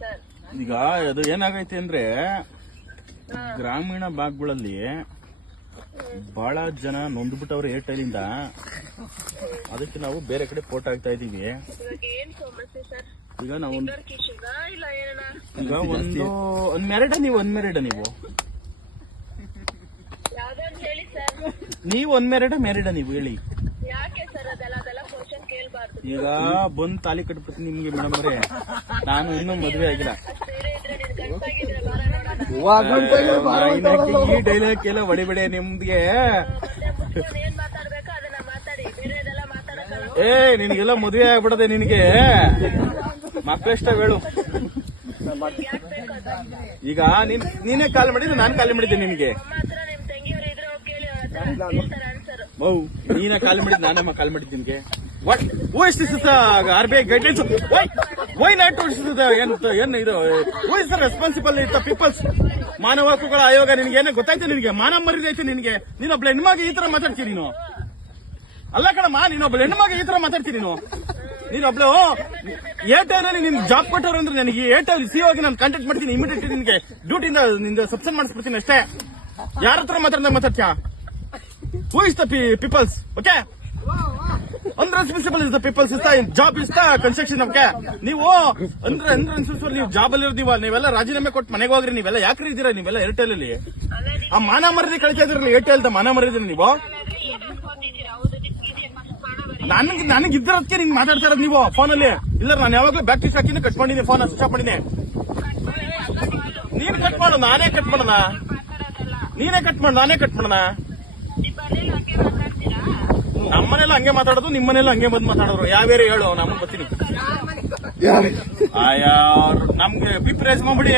Sir. ಈಗ ಅದು ಏನಾಗೈತೆ ಅಂದ್ರೆ ಗ್ರಾಮೀಣ ಭಾಗಗಳಲ್ಲಿ ಬಹಳ ಜನ ನೊಂದ್ಬಿಟ್ಟವ್ರು ಏರ್ಟೆಲ್ ಇಂದ. ಅದಕ್ಕೆ ನಾವು ಬೇರೆ ಕಡೆ ಪೋರ್ಟ್ ಆಗ್ತಾ ಇದೀವಿ. ಇವಾಗ ಏನ್ ಸಮಸ್ಯೆ ಸರ್? ಈಗ ನಾವು ನೆಟ್ವರ್ಕ್ ಇಶ್ಯೂಗಾ ಇಲ್ಲ ಏನಣ್ಣ? ಈಗ ಅನ್ಮ್ಯಾರಿಡ ನೀವು ಯಾವ್ದಂತ ಹೇಳಿ ಸರ್. ನೀವು ಮ್ಯಾರಿಡ ನೀವು ಹೇಳಿ. ಯಾಕೆ ಸರ್ ಅದೆಲ್ಲ ಕ್ವಶನ್ ಕೇಳ್ಬಾರ್ದು. ಈಗ ಬಂದ್ ತಾಲಿ ಕಟ್ಬಿಡ್ತೀನಿ ನಿಮ್ಗೆ ಮೇಡಮ್ ಅವರೇ. ನಾನು ಇನ್ನೂ ಮದುವೆ ಆಗಿಲ್ಲ. ಬೇರೆ ಇದ್ರೆ ನೀನ್ ಗಂಟಾಗಿದ್ರೆ ಬಾರ ನೋಡೋಣ. ಈ ಡೈಲಾಗ್ ಎಲ್ಲ ಹೊಡಿಬೇಡಿ ನಿಮ್ಗೆ. ಏನ್ ಮಾತಾಡ್ಬೇಕು ಅದನ್ನ ಮಾತಾಡಿ, ಬೇರೆದೆಲ್ಲ ಮಾತಾಡಕ್ಕಲ್ಲ. ನಿನಗೆಲ್ಲ ಮದುವೆ ಆಗ್ಬಿಡದೆ ನಿನಗೆ. ಮಕ್ಕಳೆಷ್ಟ ಹೇಳು. ಯಾಕೆ ಬೇಕು ಅದು? ಈಗ ನೀನೇ ಕಾಲ್ ಮಾಡಿದ್ರೆ ನಾನು ಕಾಲ್ ಮಾಡಿದ್ದೆ ನಿನ್ಗೆ. ಅಮ್ಮ ಹತ್ರ ನಿಮ್ ತಂಗಿಯವ್ರು ಇದ್ರೆ ಹೋಗಿ ಕೇಳಿ, ಹೇಳ್ತಾರೆ ಆನ್ಸರ್. ನೀನೇ ಕಾಲ್ ಮಾಡಿದ್ ನಾನೇ ಕಾಲ್ ಮಾಡಿದ್ದು ನಿನ್ಗೆ. Who is this RBI guidelines? Why not? ಏನು ಇದು? Who is the responsible? The people's ಮಾನವ ಹಕ್ಕುಗಳ ಆಯೋಗ. ನಿನ್ಗೆ ಏನೇ ಗೊತ್ತಾಯ್ತು? ನಿನ್ಗೆ ಮಾನ ಮರ್ಯಾದೆ ಐತೆ ನಿನ್ಗೆ? ನೀನೊಬ್ಳ ಹೆಣ್ಮಾಗಿ ಈ ತರ ಮಾತಾಡ್ತೀನಿ ನೀನು? ಅಲ್ಲ ಕಣಮ್ಮ, ನೀನೊಬ್ಳ ಹೆಣ್ಮಾಗಿ ಈ ತರ ಮಾತಾಡ್ತೀನಿ ನೀನೊಬ್ಳು ಏರ್ಟೆಲ್ ಅಲ್ಲಿ ನಿನ್ ಜಾಬ್ ಕೊಟ್ಟವ್ರು ಅಂದ್ರೆ ನನಗೆ ಏರ್ಟೆಲ್ ಸಿಒ ಆಗಿ ನಾನು ಕಾಂಟ್ಯಾಕ್ಟ್ ಮಾಡ್ತೀನಿ. ಇಮಿಡಿಯೇಟ್ಲಿ ನಿನ್ಗೆ ಡ್ಯೂಟಿಯಿಂದ ನಿಂದ ಸಬ್ಸೆಂಡ್ ಮಾಡಿಸ್ಬಿಡ್ತೀನಿ ಅಷ್ಟೇ. ಯಾರ ಹತ್ರ ಮಾತಾಡ್ತೀಯಾ? Who is the people's? Okay? Unresponsible is the people's. Is the job is the construction. Okay? ನೀವು unresponsible ನೀವು ಜಾಬ್ ಅಲ್ಲಿ ಇರ್ತೀವ. ನೀವೆಲ್ಲ ರಾಜೀನಾಮೆ ಕೊಟ್ಟು ಮನೆಗೆ ಹೋಗ್ರಿ. ನೀವೆಲ್ಲ ಯಾಕ್ರಿ ಇದ್ದೀರಾ? ನೀವೆಲ್ಲ ಏರ್ಟೆಲ್ ಅಲ್ಲಿ ಆ ಮಾನ ಮರ್ಯಾದೆ ಕಳಿತಾ ಇದ್ರಲ್ಲ. ಏರ್ಟೆಲ್ ಮಾನ ಮರ್ಯಾದೆ ನೀವು. ನನಗೆ ಇದ್ದರದಕ್ಕೆ ನಿಂಗೆ ಮಾತಾಡ್ತಾ ಇರೋದು ನೀವು ಫೋನ್ ಅಲ್ಲಿ. ಇಲ್ಲ ನಾನು ಯಾವಾಗಲೂ ಬ್ಯಾಕ್ ಟೀಸ್ ಹಾಕಿನ ಕಟ್ ಮಾಡಿದ್ದೀನಿ. ಫೋನ್ ಸ್ವಿಚ್ ಆಫ್ ಮಾಡಿದ್ದೀನಿ. ನೀನ್ ಕಟ್ ಮಾಡು, ನಾನೇ ಕಟ್ ಮಾಡೋಣ. ನೀನೇ ಕಟ್ ಮಾಡು, ನಾನೇ ಕಟ್ ಮಾಡೋಣ. ನಮ್ಮನೆಲ್ಲ ಹಂಗೆ ಮಾತಾಡೋದು, ನಿಮ್ಮನೆಲ್ಲ ಹಂಗೆ ಬಂದು ಮಾತಾಡೋರು. ಯಾವ್ಯಾರು ಹೇಳು, ನಮಗೆ ಬರ್ತೀನಿ. ನಮ್ಗೆ ಪಿಪ್ ರೇಸ್ ಮಾಡ್ಬಿಡಿ.